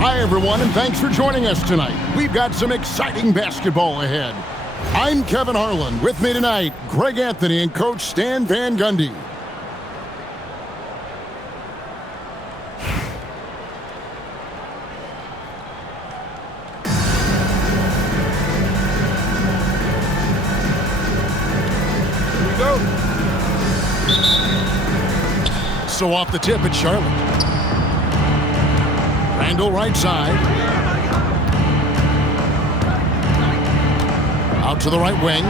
Hi, everyone, and thanks for joining us tonight. We've got some exciting basketball ahead. I'm Kevin Harlan. With me tonight, Greg Anthony and Coach Stan Van Gundy. Here we go. So off the tip, it's Charlotte. Randall right side. Out to the right wing.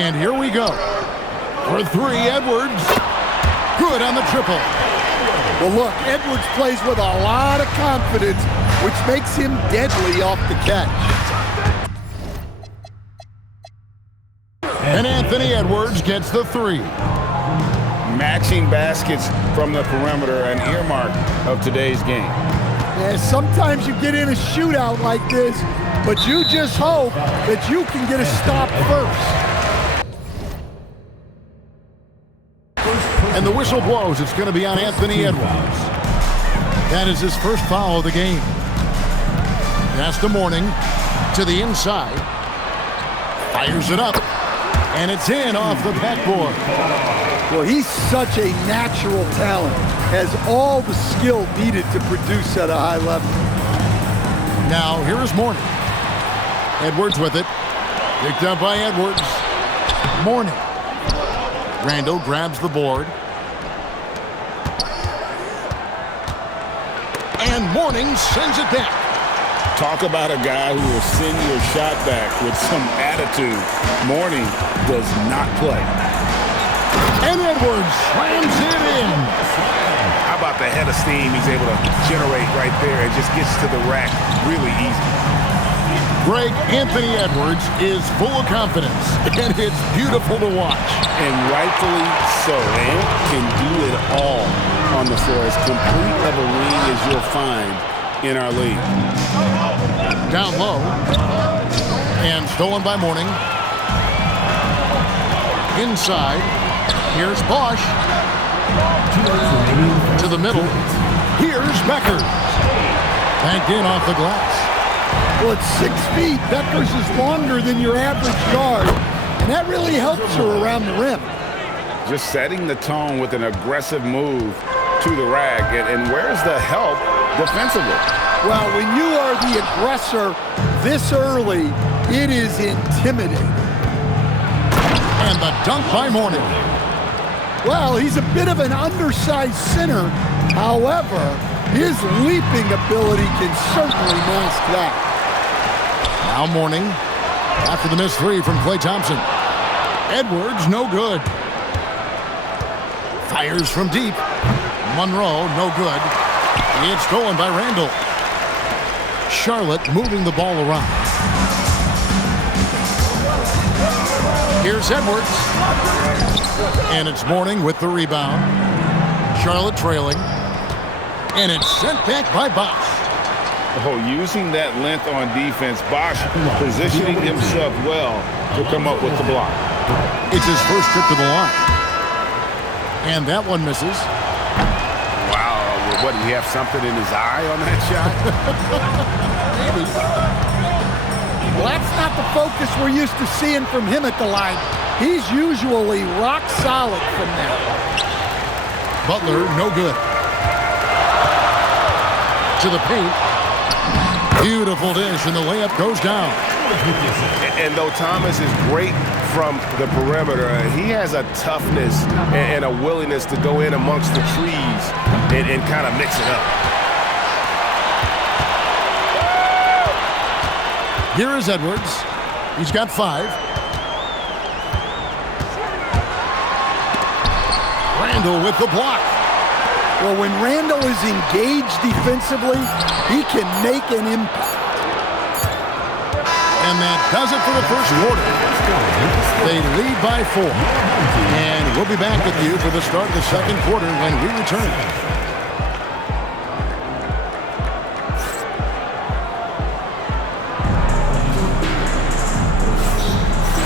And here we go. For three, Edwards. Good on the triple. Well, look, Edwards plays with a lot of confidence, which makes him deadly off the catch. And Anthony Edwards gets the three. Matching baskets from the perimeter, an earmark of today's game. Yeah, sometimes you get in a shootout like this, but you just hope that you can get a stop first. And the whistle blows. It's going to be on Anthony Edwards. That is his first foul of the game. Pass to Mourning to the inside. Fires it up. And it's in off the backboard. Well, he's such a natural talent, has all the skill needed to produce at a high level. Now, here is Mourning. Edwards with it. Picked up by Edwards. Mourning. Randall grabs the board. And Mourning sends it back. Talk about a guy who will send your shot back with some attitude. Mourning does not play. And Edwards slams it in. How about the head of steam he's able to generate right there and just gets to the rack really easy. Greg, Anthony Edwards is full of confidence, and it's beautiful to watch. And rightfully so. Ant can do it all on the floor. As complete of a wing as you'll find in our league. Down low. And stolen by Mourning. Inside. Here's Bosch. To the middle. Here's Becker. Banked in off the glass. Well, at 6 feet, Becker's is longer than your average guard, and that really helps her around the rim. Just setting the tone with an aggressive move to the rack. And where's the help defensively? Well, when you are the aggressor this early, it is intimidating. And the dunk by Mourning. Well, he's a bit of an undersized center. However, his leaping ability can certainly mask that. Now Mourning. After the missed three from Klay Thompson. Edwards, no good. Fires from deep. Monroe, no good. It's stolen by Randall. Charlotte moving the ball around. Here's Edwards. And it's Mourning with the rebound. Charlotte trailing. And it's sent back by Bosch. Oh, using that length on defense, Bosch positioning himself well to come up with the block. It's his first trip to the line. And that one misses. Wow, what, did he have something in his eye on that shot? Maybe. Well, that's not the focus we're used to seeing from him at the line. He's usually rock solid from there. Butler, no good. To the paint. Beautiful dish, and the layup goes down. And though Thomas is great from the perimeter, he has a toughness and a willingness to go in amongst the trees and kind of mix it up. Here is Edwards. He's got 5. Randall with the block. Well, when Randall is engaged defensively, he can make an impact. And that does it for the first quarter. They lead by 4. And we'll be back with you for the start of the second quarter when we return.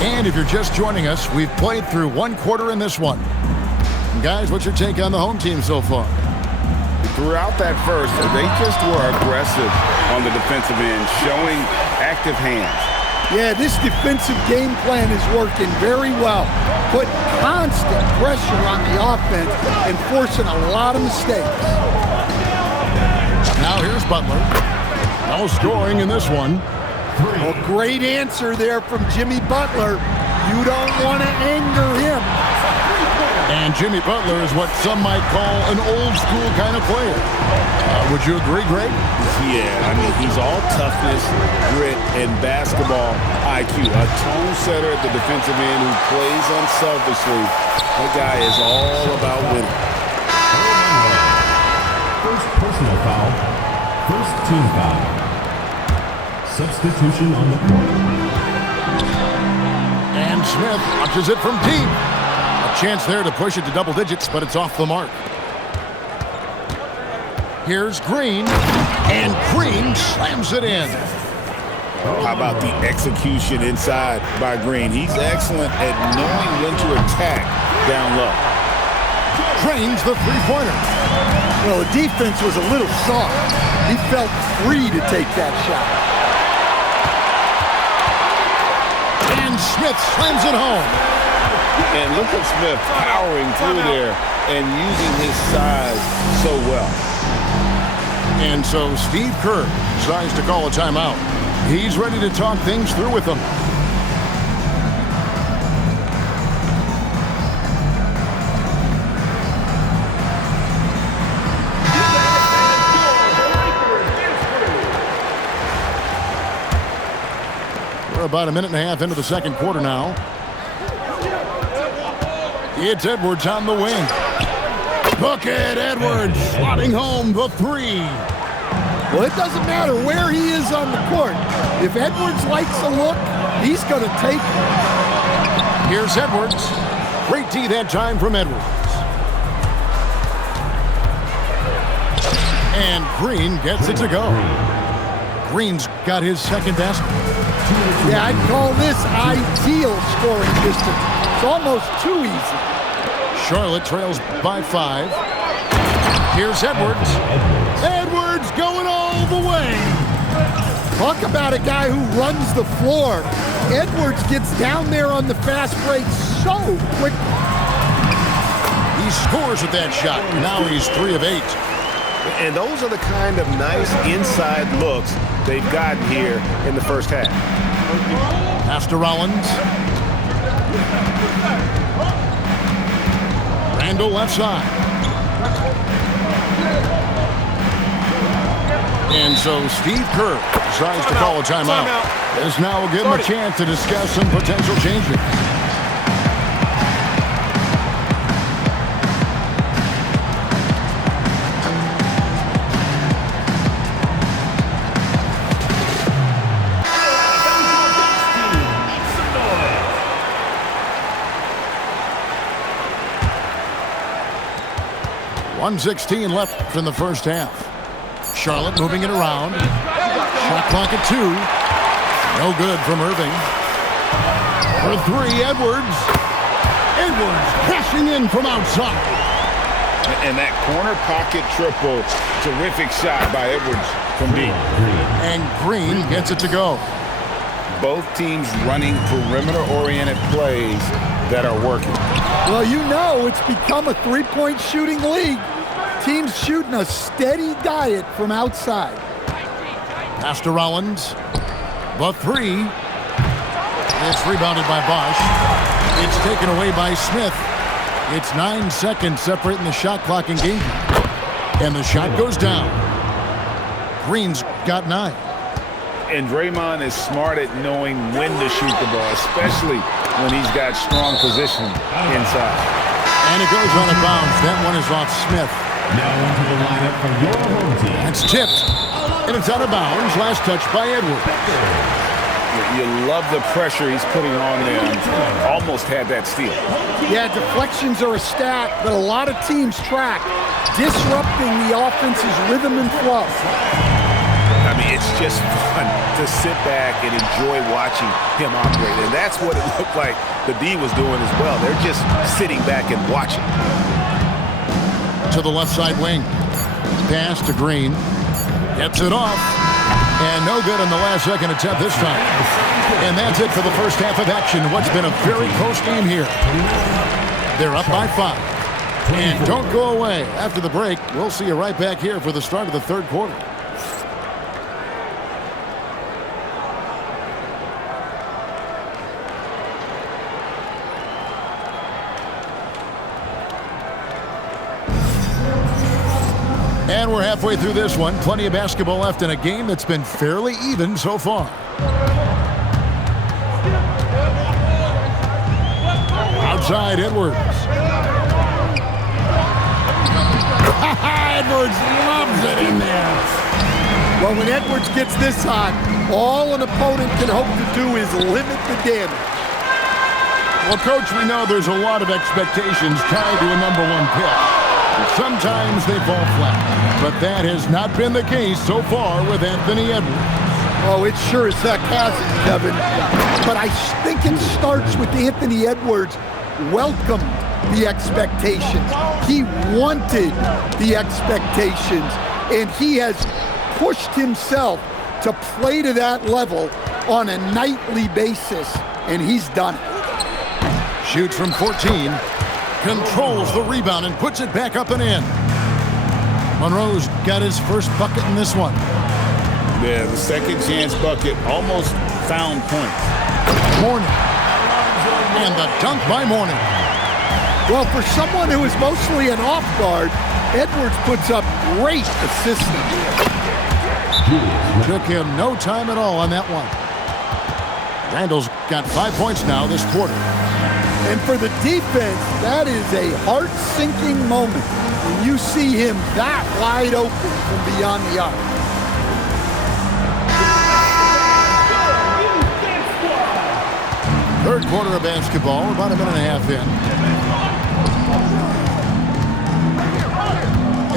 And if you're just joining us, we've played through one quarter in this one. And guys, what's your take on the home team so far? throughout that first, they just were aggressive on the defensive end, showing active hands. Yeah, this defensive game plan is working very well. Put constant pressure on the offense and forcing a lot of mistakes. Now here's Butler. No scoring in this one. A great answer there from Jimmy Butler. You don't want to anger him. And Jimmy Butler is what some might call an old school kind of player. Would you agree, Greg? Yeah, I mean, he's all toughness, grit, and basketball IQ. A tone setter at the defensive end who plays unselfishly. That guy is all about winning. First personal foul. First team foul. Substitution on the court. And Smith launches it from deep. A chance there to push it to double digits, but it's off the mark. Here's Green, and Green slams it in. How about the execution inside by Green? He's excellent at knowing when to attack down low. Drains the three-pointer. Well, the defense was a little soft. He felt free to take that shot. And Smith slams it home. And look at Smith powering through there and using his size so well. And so Steve Kerr decides to call a timeout. He's ready to talk things through with them. We're about a minute and a half into the second quarter now. It's Edwards on the wing. Bucket Edwards slotting home the three. Well, it doesn't matter where he is on the court. If Edwards likes a look, he's going to take it. Here's Edwards. Great D that time from Edwards. And Green gets it to go. Green's got his second basket. Yeah, I'd call this ideal scoring distance. It's almost too easy. Charlotte trails by 5. Here's Edwards. Edwards going all the way. Talk about a guy who runs the floor. Edwards gets down there on the fast break so quick. He scores with that shot. Now he's 3 of 8. And those are the kind of nice inside looks they've gotten here in the first half. Pass to Rollins. Randall left side. And so Steve Kerr decides to call a timeout. This now will give him a chance to discuss some potential changes. .116 left in the first half. Charlotte moving it around. Shot clock at 2. No good from Irving. For 3, Edwards. Edwards crashing in from outside. And that corner pocket triple, terrific shot by Edwards from deep. And Green gets it to go. Both teams running perimeter-oriented plays that are working. Well, you know it's become a three-point shooting league. Teams shooting a steady diet from outside. Pass to Rollins. The 3. It's rebounded by Bosch. It's taken away by Smith. It's 9 seconds separating the shot clock and game. And the shot goes down. Green's got 9. And Draymond is smart at knowing when to shoot the ball, especially when he's got strong position inside. And it goes out of bounds. That one is off Smith. Now into the lineup for your home team. It's tipped. And it's out of bounds. Last touch by Edwards. You love the pressure he's putting on them. Almost had that steal. Yeah, deflections are a stat that a lot of teams track, disrupting the offense's rhythm and flow. I mean, it's just fun to sit back and enjoy watching him operate. And that's what it looked like the D was doing as well. They're just sitting back and watching. To the left side wing. Pass to Green. Gets it off. And no good on the last second attempt this time. And that's it for the first half of action. What's been a very close game here. They're up by 5. And don't go away. After the break, we'll see you right back here for the start of the third quarter. And we're halfway through this one. Plenty of basketball left in a game that's been fairly even so far. Outside, Edwards. Edwards loves it in there. Well, when Edwards gets this hot, all an opponent can hope to do is limit the damage. Well, Coach, we know there's a lot of expectations tied to a #1 pick. Sometimes they fall flat, but that has not been the case so far with Anthony Edwards. Oh, it sure is sarcasm, Kevin. But I think it starts with Anthony Edwards welcomed the expectations. He wanted the expectations, and he has pushed himself to play to that level on a nightly basis, and he's done it. Shoots from 14. Controls the rebound and puts it back up and in. Monroe's got his first bucket in this one. Yeah, the second chance bucket almost found points. Mourning. And the dunk by Mourning. Well, for someone who is mostly an off guard, Edwards puts up great assistance. Took him no time at all on that one. Randall's got 5 points now this quarter. And for the defense, that is a heart-sinking moment when you see him that wide open from beyond the arc. Third quarter of basketball, about a minute and a half in.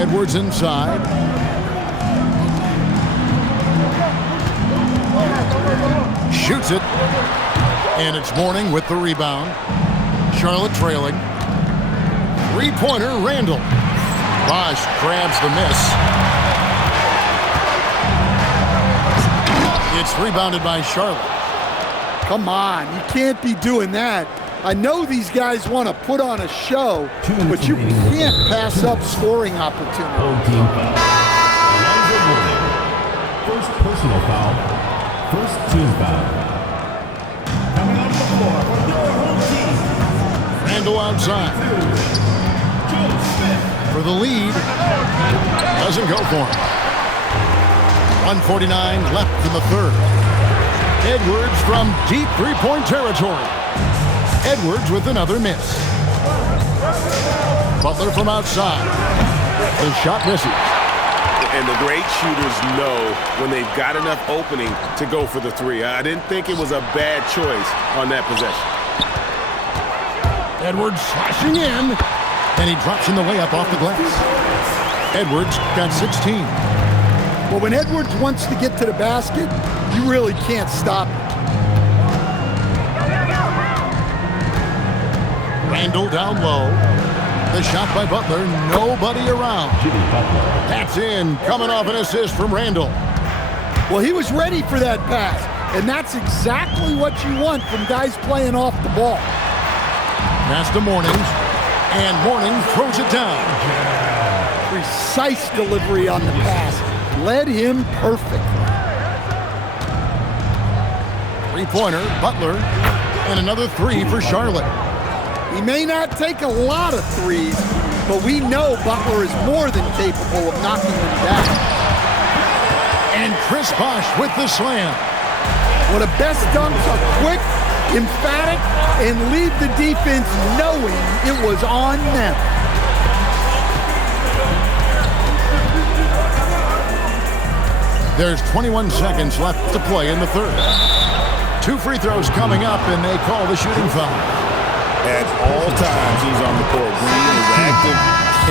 Edwards inside. Shoots it. And it's Mourning with the rebound. Charlotte trailing. Three-pointer, Randall. Bosch grabs the miss. It's rebounded by Charlotte. Come on, you can't be doing that. I know these guys want to put on a show, but you can't pass up scoring opportunity. First personal foul. First team foul. Coming on the floor for your home team. Randall outside. For the lead. Doesn't go for him. 1:49 left in the third. Edwards from deep three-point territory. Edwards with another miss. Butler from outside. The shot misses. And the great shooters know when they've got enough opening to go for the three. I didn't think it was a bad choice on that possession. Edwards slashing in, and he drops in the layup off the glass. Edwards got 16. Well, when Edwards wants to get to the basket, you really can't stop him. Randall down low. The shot by Butler, nobody around. That's in, coming off an assist from Randall. Well, he was ready for that pass, and that's exactly what you want from guys playing off the ball. Pass to Mourning, and Mourning throws it down. Precise delivery on the pass. Led him perfectly. Three-pointer, Butler, and another three for Charlotte. He may not take a lot of threes, but we know Butler is more than capable of knocking them down. And Chris Bosh with the slam. Well, the best dunks are quick, emphatic, and leave the defense knowing it was on them. There's 21 seconds left to play in the third. 2 free throws coming up, and they call the shooting foul. At all times, he's on the court. Green is active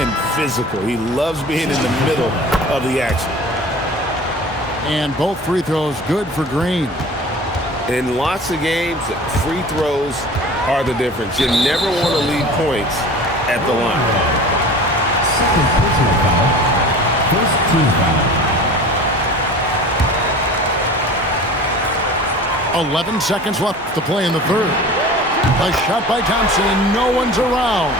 and physical. He loves being in the middle of the action. And both free throws good for Green. In lots of games, free throws are the difference. You never want to leave points at the line. Second personal foul. First team foul. 11 seconds left to play in the third. A shot by Thompson, and no one's around.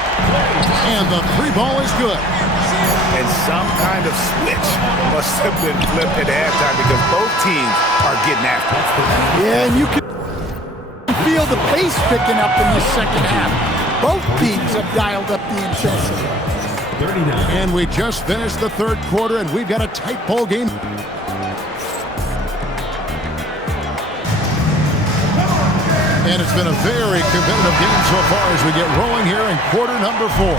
And the three ball is good. And some kind of switch must have been flipped at halftime because both teams are getting after it. Yeah, and you can feel the pace picking up in the second half. Both teams have dialed up the intensity. 39. And we just finished the third quarter, and we've got a tight ball game. And it's been a very competitive game so far as we get rolling here in quarter number 4.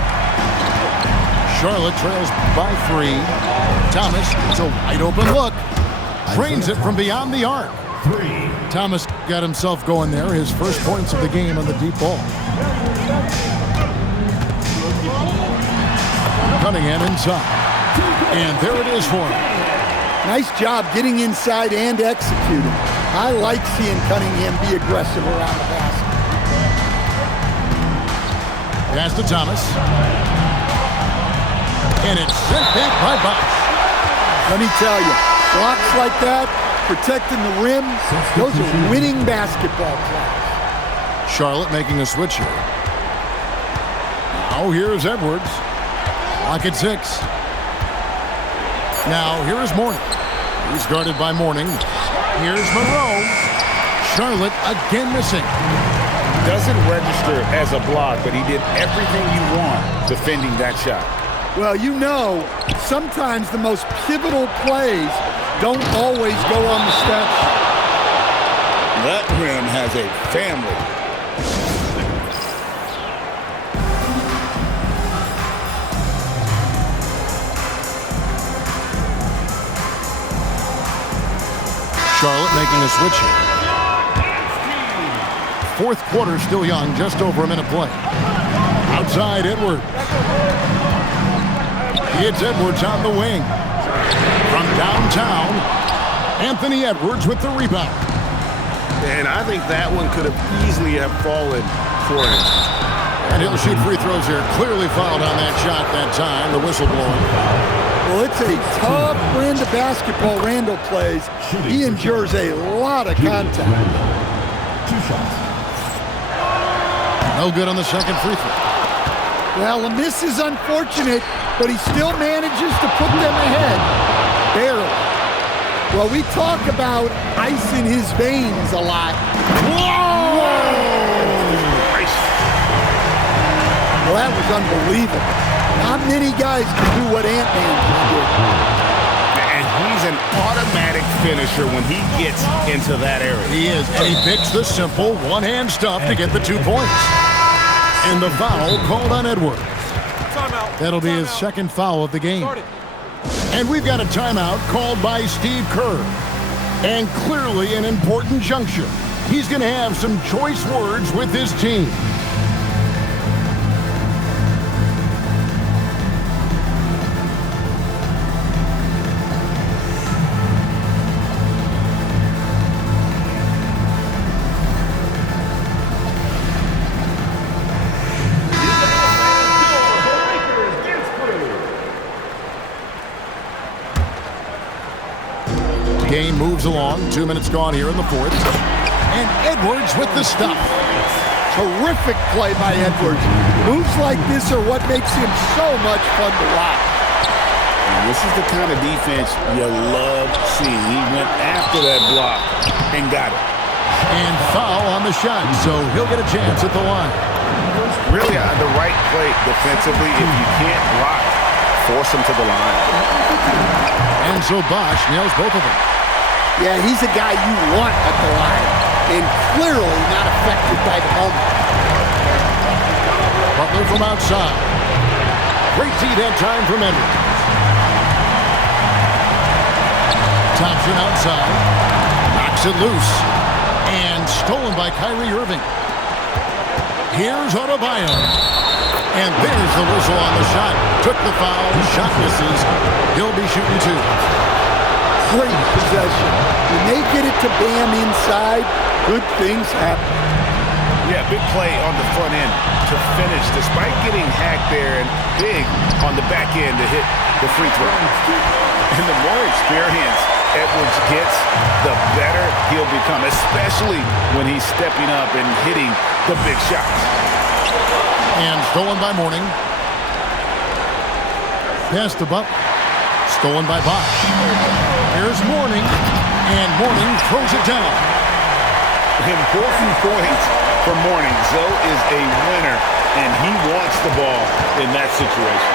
Charlotte trails by 3. Thomas, it's a wide open look. Drains it from beyond the arc. 3. Thomas got himself going there. His first points of the game on the deep ball. Cunningham inside. And there it is for him. Nice job getting inside and executing. I like seeing Cunningham be aggressive around the basket. Pass to Thomas. And it's sent back by Bosh. Let me tell you, blocks like that, protecting the rim, those are winning basketball plays. Charlotte making a switch here. Now here's Edwards. Lock at 6. Now here is Mourning. He's guarded by Mourning. Here's Monroe. Charlotte again missing. Doesn't register as a block, but he did everything you want defending that shot. Well, you know, sometimes the most pivotal plays don't always go on the steps. That rim has a family. Charlotte making a switch here. Fourth quarter still young, just over a minute play. Outside Edwards. It's Edwards on the wing. From downtown, Anthony Edwards with the rebound. And I think that one could have easily have fallen for him. And he'll shoot free throws here. Clearly fouled on that shot that time, the whistle blowing. Well, it's a tough brand of basketball Randall plays. He endures a lot of contact. 2 shots. No good on the second free throw. Well, the miss is unfortunate, but he still manages to put them ahead. Barely. Well, we talk about ice in his veins a lot. Whoa! Well, that was unbelievable. Not many guys can do what Ant-Man can do. And he's an automatic finisher when he gets into that area. He is, and he picks the simple one-hand stuff to get the 2 points. And the foul called on Edwards. That'll be his second foul of the game. And we've got a timeout called by Steve Kerr. And clearly an important juncture. He's going to have some choice words with his team. Game moves along. 2 minutes gone here in the fourth. And Edwards with the stuff. Terrific play by Edwards. Moves like this are what makes him so much fun to watch. And this is the kind of defense you love seeing. He went after that block and got it. And foul on the shot, so he'll get a chance at the line. Really the right play defensively. If you can't block, force him to the line. And so Bosh nails both of them. Yeah, he's a guy you want at the line, and clearly not affected by the moment. Butler from outside. Great tee that time from Edwards. Thompson outside. Knocks it loose. And stolen by Kyrie Irving. Here's Adebayo. And there's the whistle on the shot. Took the foul. Shot misses. He'll be shooting 2. Great possession. When they get it to Bam inside, good things happen. Yeah, big play on the front end to finish, despite getting hacked there, and big on the back end to hit the free throw. And the more experience Edwards gets, the better he'll become, especially when he's stepping up and hitting the big shots. And stolen by Mourning. Pass to Buck. Stolen by Bosch. Here's Mourning. And Mourning throws it down. Important points for Mourning. Zoe is a winner, and he wants the ball in that situation.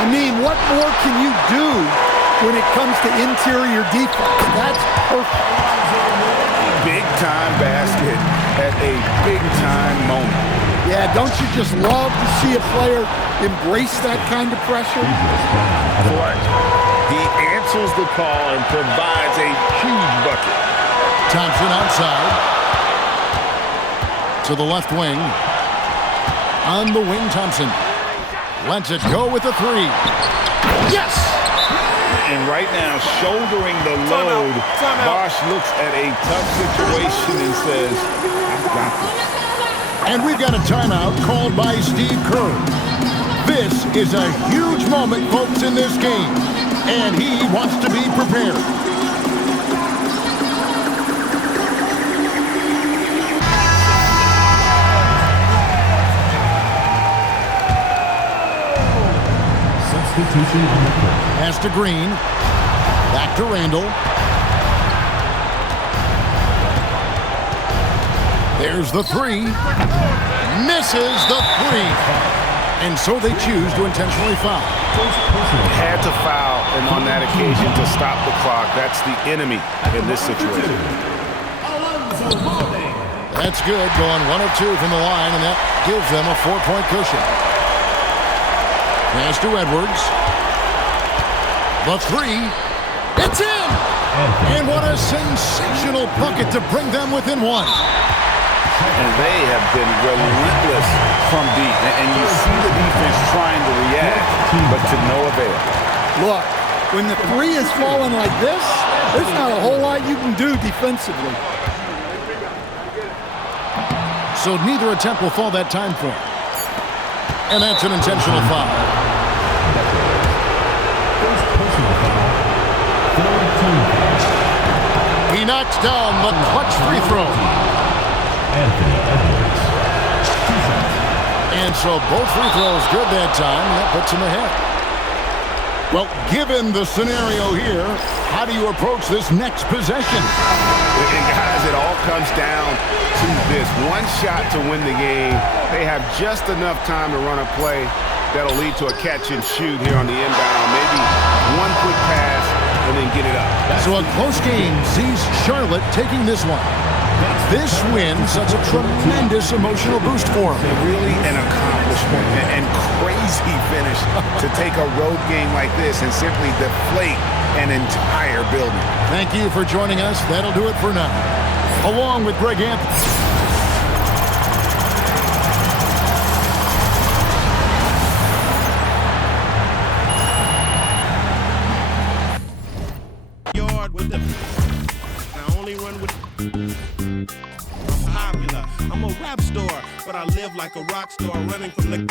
I mean, what more can you do when it comes to interior defense? That's perfect. Big-time basket at a big-time moment. Yeah, don't you just love to see a player embrace that kind of pressure? He answers the call and provides a huge bucket. Thompson outside. To the left wing. On the wing, Thompson. Lets it go with the three. Yes! And right now, shouldering the load, Bosch looks at a tough situation and says, I've got this. And we've got a timeout called by Steve Kerr. This is a huge moment, folks, in this game. And he wants to be prepared. Substitution on the court. Pass to Green. Back to Randall. There's the three. Misses the three. And so they choose to intentionally foul. Had to foul, and on that occasion to stop the clock. That's the enemy in this situation. That's good, going 1 of 2 from the line, and that gives them a 4-point cushion. Pass to Edwards. The three. It's in! And what a sensational bucket to bring them within one. And they have been relentless from deep. And you see the defense trying to react, but to no avail. Look, when the three is falling like this, there's not a whole lot you can do defensively. So neither attempt will fall that time for him. And that's an intentional foul. First personal foul. Third team foul. He knocks down the clutch free throw. Anthony Edwards. And so both free throws good that time, and that puts him ahead. Well, given the scenario here, how do you approach this next possession? And guys, it all comes down to this. One shot to win the game. They have just enough time to run a play that'll lead to a catch and shoot here on the inbound. Maybe one quick pass and then get it up. So a close game sees Charlotte taking this one. This win such a tremendous emotional boost for them. Really an accomplishment and crazy finish to take a road game like this and simply deflate an entire building. Thank you for joining us. That'll do it for now. Along with Greg Anthony. I'm a rap star, but I live like a rock star running from the